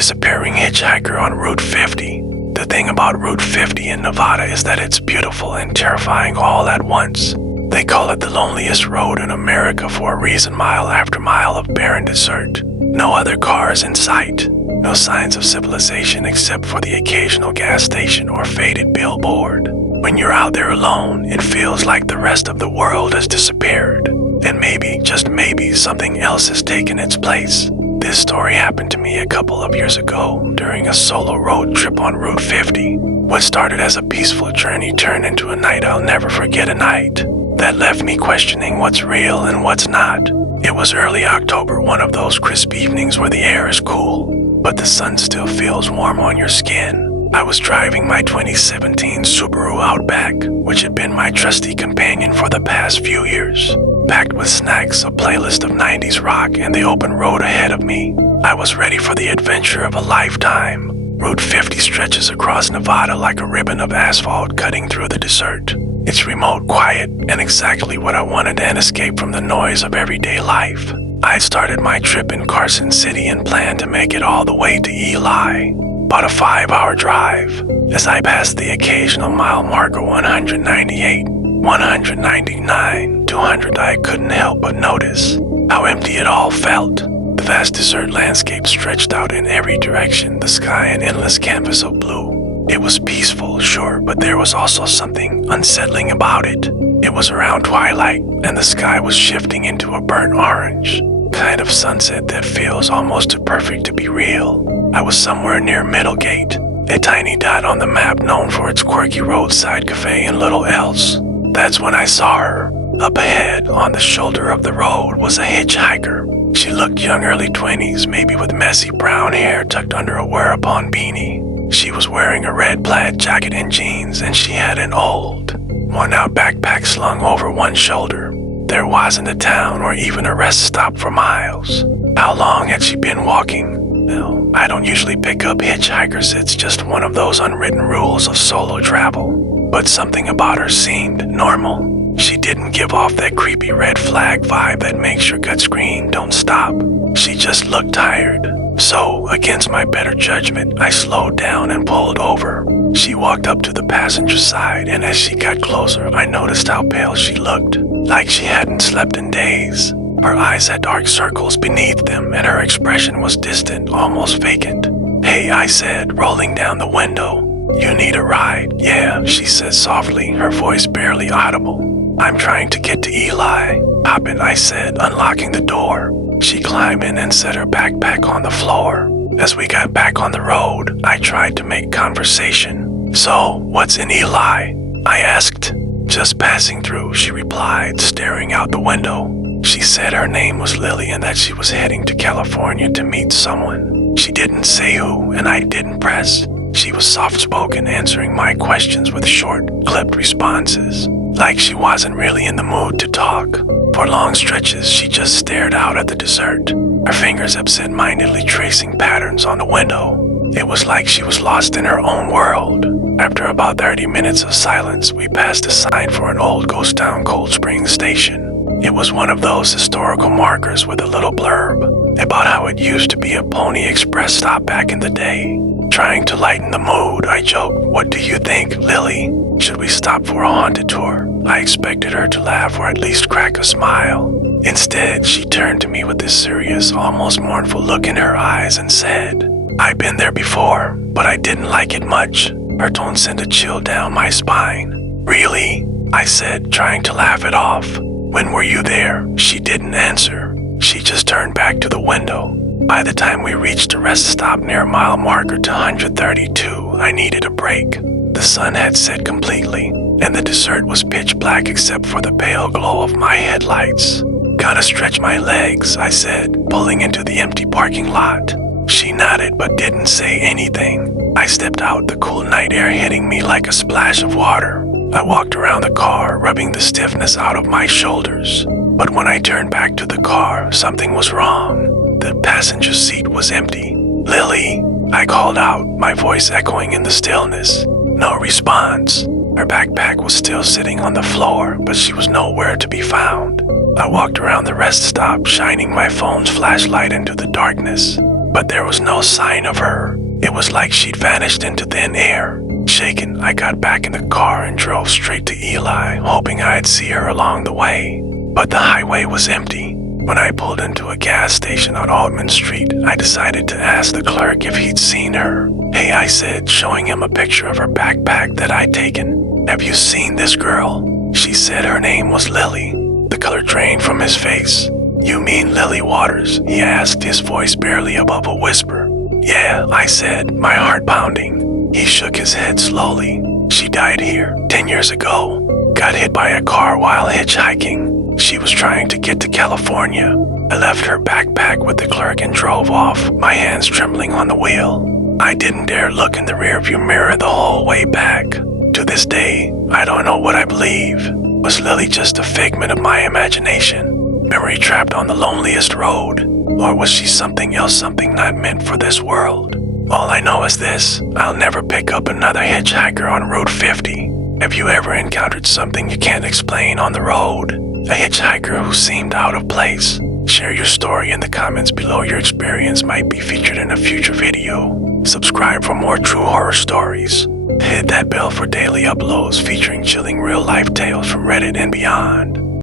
disappearing hitchhiker on Route 50. The thing about Route 50 in Nevada is that it's beautiful and terrifying all at once. They call it the loneliest road in America for a reason. Mile after mile of barren desert. No other cars in sight. No signs of civilization except for the occasional gas station or faded billboard. When you're out there alone, it feels like the rest of the world has disappeared. And maybe, just maybe, something else has taken its place. This story happened to me a couple of years ago during a solo road trip on Route 50. What started as a peaceful journey turned into a night I'll never forget, a night that left me questioning what's real and what's not. It was early October, one of those crisp evenings where the air is cool, but the sun still feels warm on your skin. I was driving my 2017 Subaru Outback, which had been my trusty companion for the past few years. Packed with snacks, a playlist of 90s rock, and the open road ahead of me, I was ready for the adventure of a lifetime. Route 50 stretches across Nevada like a ribbon of asphalt cutting through the desert. It's remote, quiet, and exactly what I wanted, an escape from the noise of everyday life. I started my trip in Carson City and planned to make it all the way to Ely. About a 5-hour drive. As I passed the occasional mile marker 198, 199, 200, I couldn't help but notice how empty it all felt. The vast desert landscape stretched out in every direction, the sky an endless canvas of blue. It was peaceful, sure, but there was also something unsettling about it. It was around twilight, and the sky was shifting into a burnt orange, kind of sunset that feels almost too perfect to be real. I was somewhere near Middlegate, a tiny dot on the map known for its quirky roadside cafe and little else. That's when I saw her. Up ahead, on the shoulder of the road, was a hitchhiker. She looked young, early 20s, maybe with messy brown hair tucked under a wear-upon beanie. She was wearing a red plaid jacket and jeans, and she had an old, worn-out backpack slung over one shoulder. There wasn't a town or even a rest stop for miles. How long had she been walking? Well, I don't usually pick up hitchhikers, it's just one of those unwritten rules of solo travel. But something about her seemed normal. She didn't give off that creepy red flag vibe that makes your gut scream, don't stop. She just looked tired. So, against my better judgment, I slowed down and pulled over. She walked up to the passenger side, and as she got closer, I noticed how pale she looked, like she hadn't slept in days. Her eyes had dark circles beneath them, and her expression was distant, almost vacant. "Hey," I said, rolling down the window. "You need a ride?" "Yeah," she said softly, her voice barely audible. "I'm trying to get to Ely." "Hop in," I said, unlocking the door. She climbed in and set her backpack on the floor. As we got back on the road, I tried to make conversation. "So, what's in Ely?" I asked. "Just passing through," she replied, staring out the window. She said her name was Lily and that she was heading to California to meet someone. She didn't say who, and I didn't press. She was soft-spoken, answering my questions with short, clipped responses, like she wasn't really in the mood to talk. For long stretches, she just stared out at the desert, her fingers absent-mindedly tracing patterns on the window. It was like she was lost in her own world. After about 30 minutes of silence, we passed a sign for an old ghost town Cold Spring station. It was one of those historical markers with a little blurb about how it used to be a Pony Express stop back in the day. Trying to lighten the mood, I joked, "What do you think, Lily? Should we stop for a haunted tour?" I expected her to laugh or at least crack a smile. Instead, she turned to me with this serious, almost mournful look in her eyes and said, "I've been there before, but I didn't like it much." Her tone sent a chill down my spine. "Really?" I said, trying to laugh it off. "When were you there?" She didn't answer. She just turned back to the window. By the time we reached a rest stop near mile marker 232, I needed a break. The sun had set completely, and the desert was pitch black except for the pale glow of my headlights. "Gotta stretch my legs," I said, pulling into the empty parking lot. She nodded but didn't say anything. I stepped out, the cool night air hitting me like a splash of water. I walked around the car, rubbing the stiffness out of my shoulders. But when I turned back to the car, something was wrong. The passenger seat was empty. "Lily," I called out, my voice echoing in the stillness. No response. Her backpack was still sitting on the floor, but she was nowhere to be found. I walked around the rest stop, shining my phone's flashlight into the darkness. but there was no sign of her. It was like she'd vanished into thin air. Shaken, I got back in the car and drove straight to Eli, hoping I'd see her along the way. But the highway was empty. When I pulled into a gas station on Altman Street, I decided to ask the clerk if he'd seen her. "Hey," I said, showing him a picture of her backpack that I'd taken. "Have you seen this girl?" She said her name was Lily. The color drained from his face. "You mean Lily Waters?" he asked, his voice barely above a whisper. "Yeah," I said, my heart pounding. He shook his head slowly. "She died here 10 years ago. Got hit by a car while hitchhiking. She was trying to get to California. I left her backpack with the clerk and drove off, my hands trembling on the wheel. I didn't dare look in the rearview mirror the whole way back. To this day, I don't know what I believe. Was Lily just a figment of my imagination? Memory trapped on the loneliest road? Or was she something else, something not meant for this world? All I know is this: I'll never pick up another hitchhiker on Road 50. Have you ever encountered something you can't explain on the road? A hitchhiker who seemed out of place? Share your story in the comments below. Your experience might be featured in a future video. Subscribe for more true horror stories. Hit that bell for daily uploads featuring chilling real-life tales from Reddit and beyond.